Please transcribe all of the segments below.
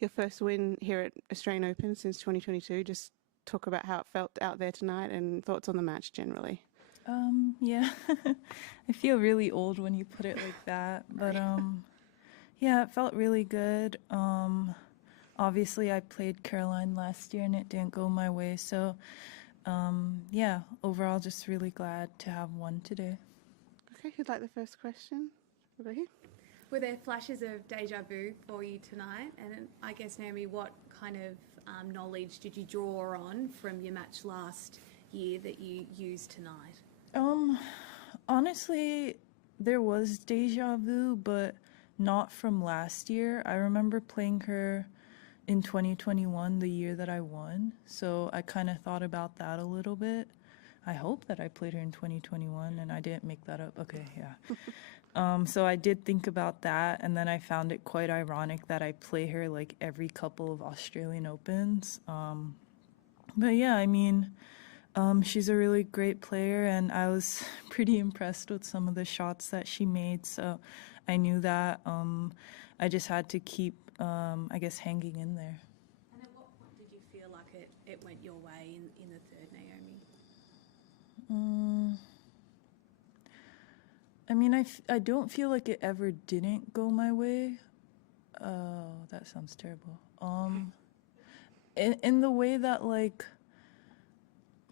Your first win here at Australian Open since 2022. Just talk about how it felt out there tonight and thoughts on the match generally. Yeah, I feel really old when you put it like that, but yeah, it felt really good. Obviously I played Caroline last year and it didn't go my way, so yeah, overall just really glad to have won today. Okay, who'd like the first question? We'll go here. Were there flashes of deja vu for you tonight? And I guess, Naomi, what kind of knowledge did you draw on from your match last year that you used tonight? Honestly, there was deja vu, but not from last year. I remember playing her in 2021, the year that I won. So I kind of thought about that a little bit. I hope that I played her in 2021 and I didn't make that up. Okay, yeah. So I did think about that, and then I found it quite ironic that I play her like every couple of Australian Opens. But yeah, I mean, she's a really great player, and I was pretty impressed with some of the shots that she made. So I knew that I just had to keep, I guess, hanging in there. And at what point did you feel like it went your way in the third, Naomi? I mean, I don't feel like it ever didn't go my way. Oh, that sounds terrible. In the way that, like,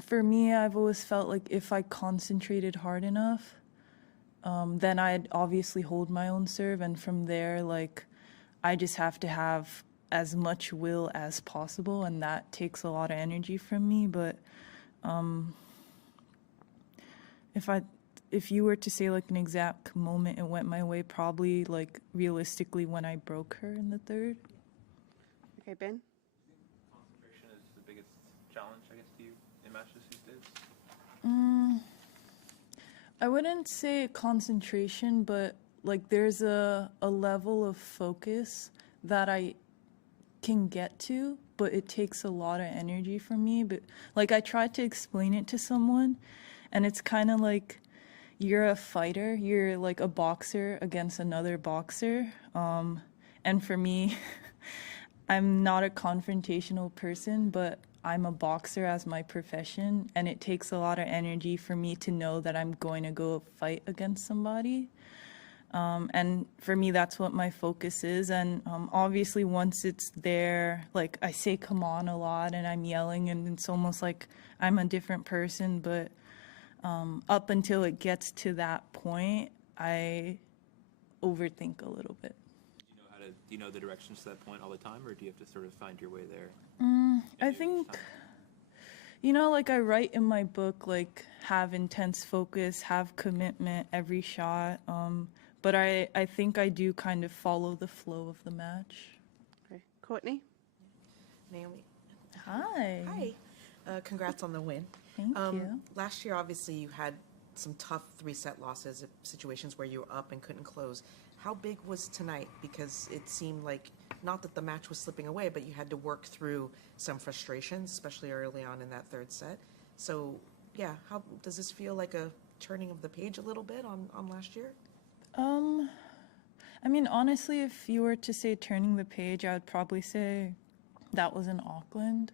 for me, I've always felt like if I concentrated hard enough, then I'd obviously hold my own serve, and from there, like, I just have to have as much will as possible, and that takes a lot of energy from me. But if you were to say like an exact moment it went my way, probably like realistically when I broke her in the third. Okay, Ben? Concentration is the biggest challenge, I guess, to you in matches these days? I wouldn't say concentration, but like there's a level of focus that I can get to, but it takes a lot of energy from me. But like I tried to explain it to someone, and it's kind of like you're a fighter, you're like a boxer against another boxer. And for me, I'm not a confrontational person, but I'm a boxer as my profession, and it takes a lot of energy for me to know that I'm going to go fight against somebody. And for me, that's what my focus is. And obviously, once it's there, like I say "come on" a lot, and I'm yelling, and it's almost like I'm a different person. But up until it gets to that point, I overthink a little bit. Do you know the directions to that point all the time, or do you have to sort of find your way there? I think, like I write in my book, like have intense focus, have commitment every shot. But I think I do kind of follow the flow of the match. Okay, Courtney? Naomi. Hi. Hi. Congrats on the win. Thank you. Last year, obviously, you had some tough three-set losses, situations where you were up and couldn't close. How big was tonight? Because it seemed like, not that the match was slipping away, but you had to work through some frustrations, especially early on in that third set. So, yeah, how does this feel like a turning of the page a little bit on last year? I mean, honestly, if you were to say turning the page, I would probably say that was in Auckland,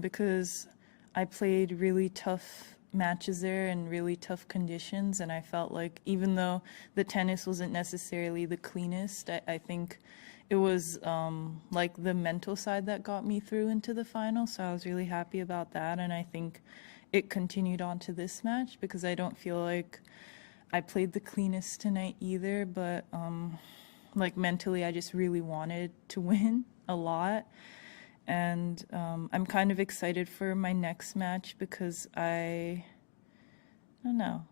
because I played really tough matches there in really tough conditions, and I felt like even though the tennis wasn't necessarily the cleanest, I think it was like the mental side that got me through into the final, so I was really happy about that. And I think it continued on to this match because I don't feel like I played the cleanest tonight either, but like mentally I just really wanted to win a lot. And I'm kind of excited for my next match because I don't know.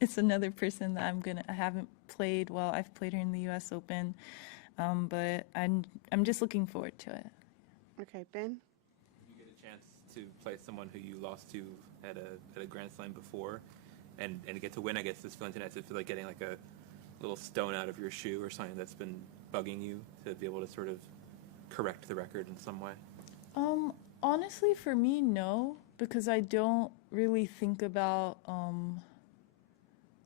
It's another person that I haven't played. Well, I've played her in the U.S. Open, but I'm just looking forward to it. Okay, Ben? You get a chance to play someone who you lost to at a Grand Slam before, and get to win. I guess this feeling tonight, to feel like getting like a little stone out of your shoe or something that's been bugging you, to be able to sort of correct the record in some way? Honestly, for me, no, because I don't really think about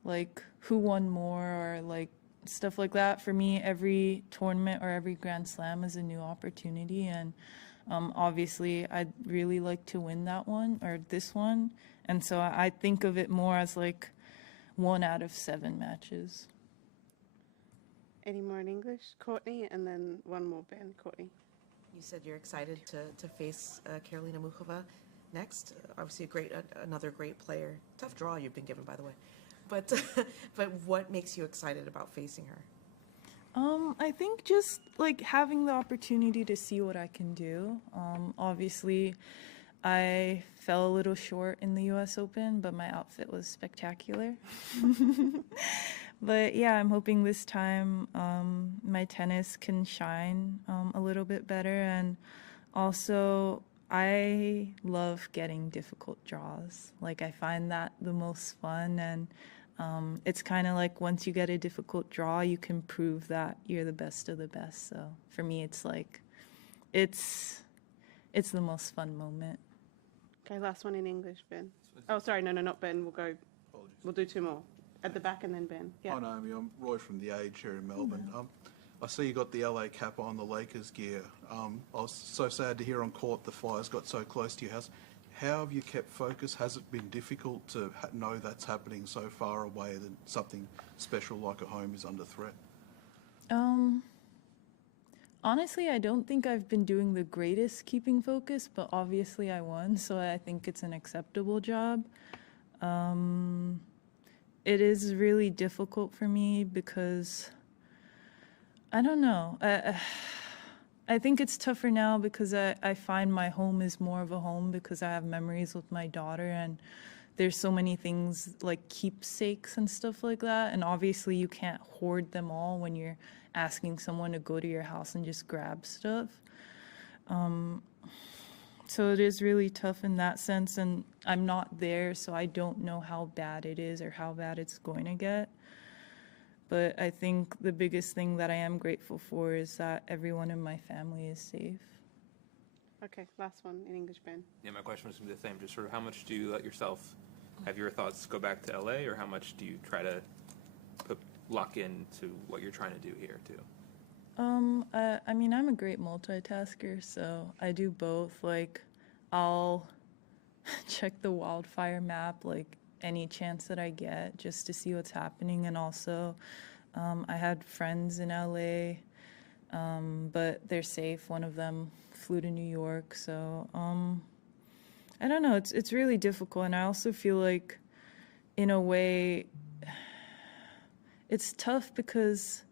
like who won more or like stuff like that. For me, every tournament or every Grand Slam is a new opportunity, and obviously I'd really like to win that one or this one, and so I think of it more as like 1 out of 7 matches. Any more in English? Courtney, and then one more, Ben. Courtney. You said you're excited to face Karolina Muchova next. Obviously, another great player. Tough draw you've been given, by the way. But but what makes you excited about facing her? I think just like having the opportunity to see what I can do. Obviously, I fell a little short in the U.S. Open, but my outfit was spectacular. But yeah, I'm hoping this time my tennis can shine a little bit better. And also, I love getting difficult draws. Like, I find that the most fun. And it's kind of like once you get a difficult draw, you can prove that you're the best of the best. So for me, it's like, it's the most fun moment. Okay, last one in English, Ben. Oh, sorry, no, not Ben. We'll do 2 more. At the back and then Ben. Yeah. Hi Naomi, I'm Roy from The Age here in Melbourne. I see you got the LA cap on, the Lakers gear. I was so sad to hear on court the fires got so close to your house. How have you kept focus? Has it been difficult to know that's happening so far away that something special like a home is under threat? Honestly, I don't think I've been doing the greatest keeping focus, but obviously I won, so I think it's an acceptable job. It is really difficult for me because, I don't know, I think it's tougher now because I find my home is more of a home because I have memories with my daughter, and there's so many things like keepsakes and stuff like that, and obviously you can't hoard them all when you're asking someone to go to your house and just grab stuff. So it is really tough in that sense, and I'm not there, so I don't know how bad it is or how bad it's going to get. But I think the biggest thing that I am grateful for is that everyone in my family is safe. Okay, last one in English, Ben. Yeah, my question was going to be the same. Just sort of how much do you let yourself have your thoughts go back to LA, or how much do you try to lock into what you're trying to do here too? I mean, I'm a great multitasker, so I do both. Like, I'll check the wildfire map, like, any chance that I get, just to see what's happening. And also, I had friends in LA, but they're safe. One of them flew to New York, so I don't know. It's really difficult, and I also feel like, in a way, it's tough because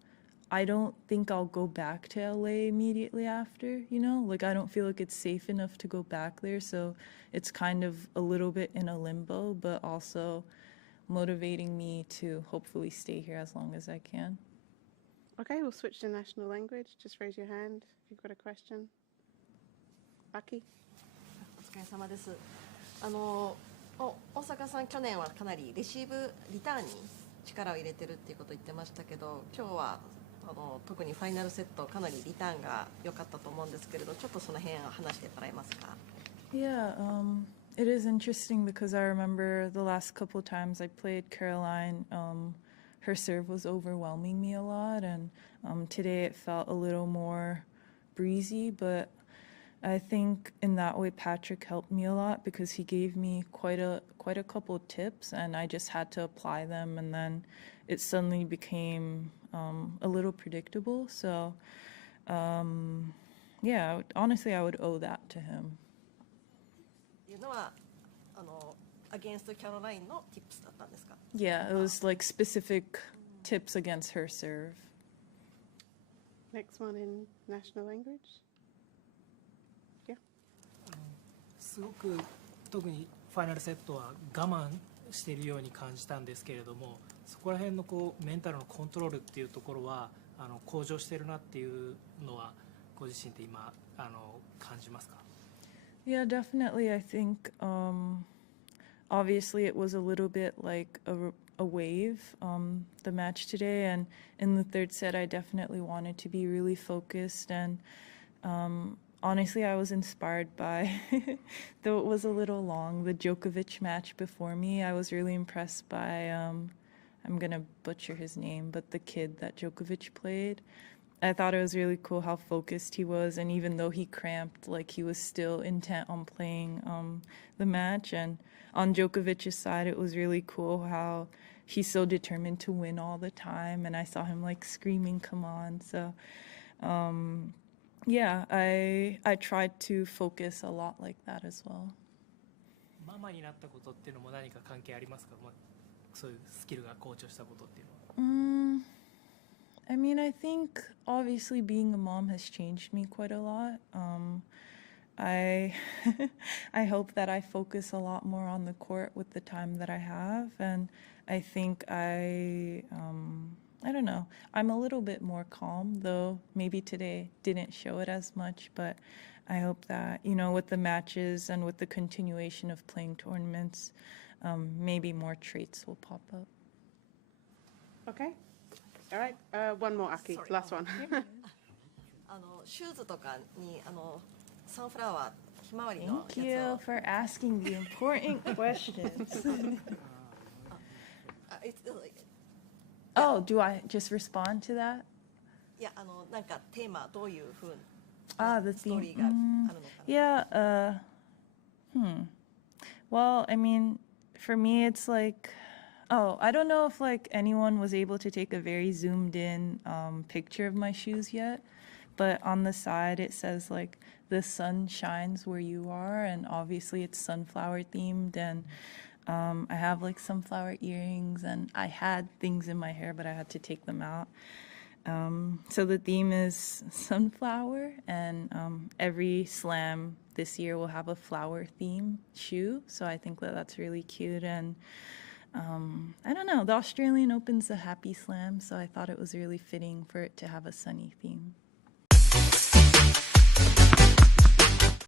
I don't think I'll go back to LA immediately after, you know? Like, I don't feel like it's safe enough to go back there, so it's kind of a little bit in a limbo, but also motivating me to hopefully stay here as long as I can. Okay, we'll switch to national language. Just raise your hand if you've got a question. Aki? お疲れ様です。大坂さん、去年はかなりレシーブリターンに力を入れてるっていうことを言ってましたけど、今日は特にファイナルセットかなりリターンが良かったと思うんですけれど、ちょっとその辺話してもらえますか? Yeah, it is interesting because I remember the last couple times I played Caroline, her serve was overwhelming me a lot, and today it felt a little more breezy, but I think in that way Patrick helped me a lot because he gave me quite a couple tips, and I just had to apply them, and then it suddenly became a little predictable. So yeah, honestly I would owe that to him. いうのはagainst Caroline の tips だったんですか? Yeah, it was like specific tips against her serve. Next one in national language. すごく特にファイナルセットは我慢しているように感じたんですけれども、そこら辺のメンタルのコントロールっていうところは向上しているなっていうのはご自身で今感じますか? Yeah, definitely. I think obviously it was a little bit like a wave, the match today, and in the third set I definitely wanted to be really focused, and honestly I was inspired by, though it was a little long, the Djokovic match before me. I was really impressed by I'm gonna butcher his name, but the kid that Djokovic played. I thought it was really cool how focused he was, and even though he cramped, like he was still intent on playing the match. And on Djokovic's side, it was really cool how he's so determined to win all the time, and I saw him like screaming, "Come on!" So, yeah, I tried to focus a lot like that as well. ママになったことっていうのも何か関係ありますか？そういうスキルが向上したことっていうのは。I mean, I think obviously being a mom has changed me quite a lot. I I hope that I focus a lot more on the court with the time that I have, and I think I don't know. I'm a little bit more calm, though maybe today didn't show it as much, but I hope that, you know, with the matches and with the continuation of playing tournaments, maybe more traits will pop up. Okay. All right. One more, Aki. Sorry. Last one. シューズとかにサンフラワーひまわりのや Thank つ you を for asking the important questions. It's like, Oh, do I just respond to that? いやなんかテーマどういうふう The ストーリ theme. ーがあるのかな。 Yeah, Well, I mean, for me, it's like, I don't know if like anyone was able to take a very zoomed in picture of my shoes yet, but on the side it says like the sun shines where you are, and obviously it's sunflower themed, and I have like sunflower earrings, and I had things in my hair, but I had to take them out. So the theme is sunflower, and every slam this year will have a flower theme shoe. So I think that that's really cute. And I don't know, the Australian Open's a happy slam, so I thought it was really fitting for it to have a sunny theme.